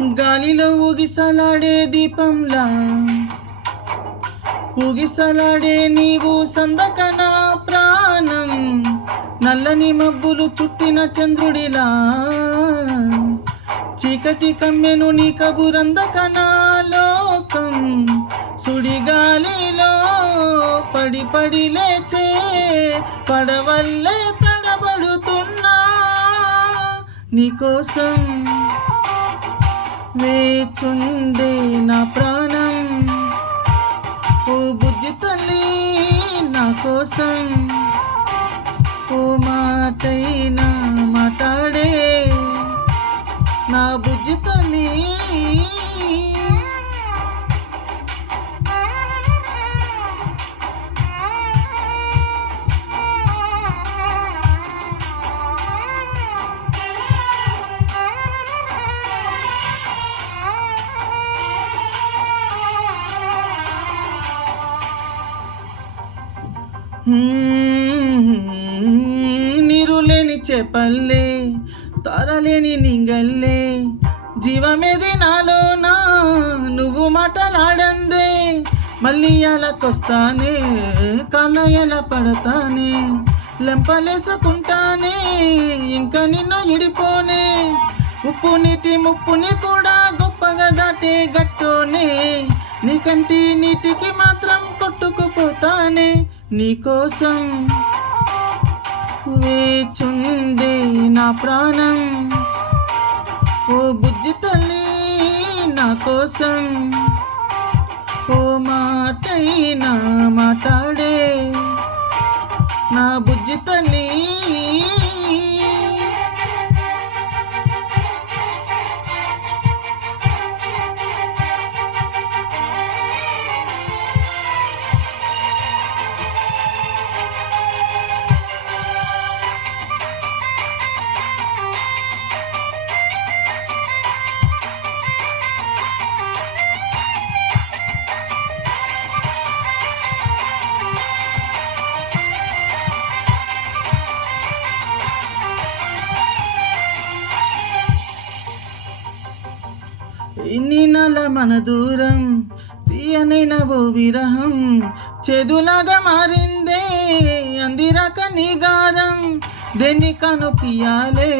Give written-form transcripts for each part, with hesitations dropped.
గాలిలో ఊగిసలాడే దీపంలా ఊగిసలాడే నీవు సందకనా ప్రాణం, నల్లని మబ్బులు చుట్టిన చంద్రుడిలా చీకటి కమ్మెను నీ కబురందకనా లోకం, సుడిగాలిలో పడి పడి లేచే పడవల్లే తడబడుతున్నా నీకోసం వేచుండే నా ప్రాణం. ఓ బుజ్జి తల్లి నా కోసం ఓ మాటైనా మాట్లాడే నా బుజ్జి తల్లి. నీరు లేని చేపల్లే తారలేని నింగల్లే జీవమేది నాలోనా నువ్వు మాటలాడందే, మళ్ళీ ఎలాకొస్తానే కాళ్ళ ఎలా పడతానే లెంపలేసుకుంటానే ఇంకా నిన్ను ఇడిపోనే, ఉప్పు నీటి ముప్పుని కూడా గొప్పగా దాటే గట్టోనే, నీ కంటి నీటికి మాత్రం కొట్టుకుపోతానే నీకోసం వేచుండే నా ప్రాణం. ఓ బుజ్జి తల్లి నా కోసం ఓ మాటైనా మాట్లాడే నా బుజ్జి తల్లి. ఇన్ని నెల మన దూరం తీయనైన ఓ విరహం చేదులాగా మారిందే అందిరాక నీ గారం, దేన్ని కనుకియాలే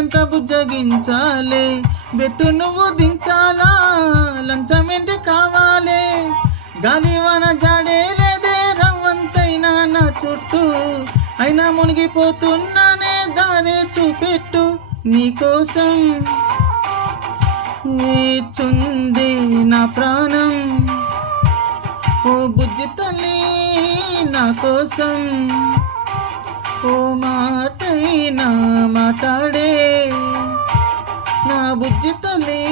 ఎంత బుజ్జగించాలే బెట్టు నువ్వు దించాలా లంచమేంటి కావాలే, గాలివాన జాడే లేదే రవ్వంతైనా నా చుట్టూ అయినా మునిగిపోతున్నానే దారే చూపెట్టు నీకోసం వేచుందే నా ప్రాణం. ఓ బుజ్జి తల్లి నా కోసం ఓ మాటైనా మాట్లాడే నా బుజ్జి తల్లి.